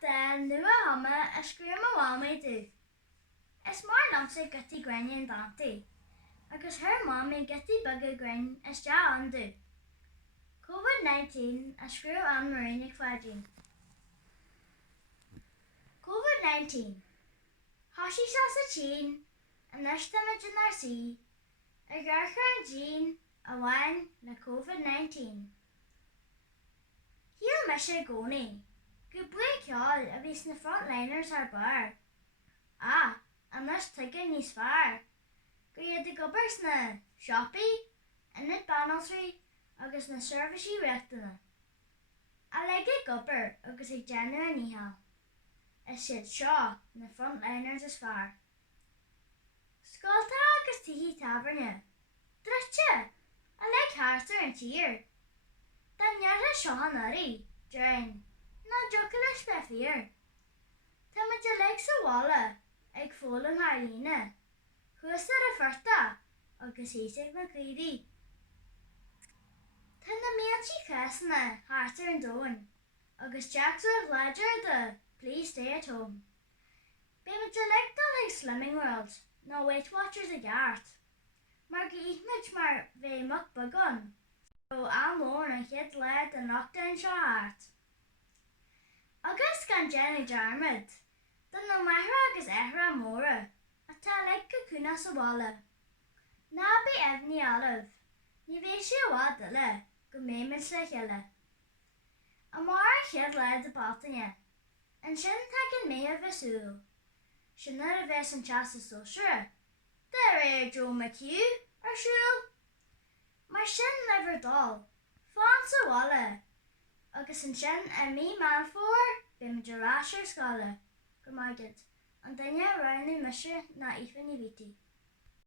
den nua hama a scream a wami do. Is mar lamsa gutty grin and dante, agus her mommy gutty bugger grin is ja undo. COVID-19 a screw an marine Pháidín. COVID-19 Hoshi sasa chin and nashtamage in our sea, a garcher and jean a wine na COVID-19. Heel misha goni, good boy kyal a vis na frontliners are bar. And this tiggin is far. Go you the gubbers na shoppy and net banaltry agus na servicey rectana. I like a gubber agus a genuine anyhow. Is said shaw na frontliners is far. Skolta agus tihi taverna. Dritcha, I like harster and cheer. Dan yara shaw nari, drain. Na jokalish na fear. Tamaja likes a walla, ag fólam Pháidín. Chus ar a fyrta, agus éisig na clídi. Tá na méaltí chasna, hartar an dóin, agus Jack's with ledger the please stay at home. Bamaja like the like Slimming World, no Weight Watchers a gart. Mar geithmid mar ve muck bugun. So I'm lorn and hit led and knocked down shaw heart. Agus gan Jenny Jarmid. Dan no mahra agus ehra mora. A ta like kakuna sa wala. Na be evni olive. Ni ve she wadala. Go memin sa hilla. A mara hid led the baltanya. And shin takin me of a soul. Shin not a ves and chassis so sure. There Joe McHugh or shul. My shin never dull. Fawn sa wala. Agus an shin a me man for. Bim jarasher scholar. Gemagid, and then round the mission na even viti.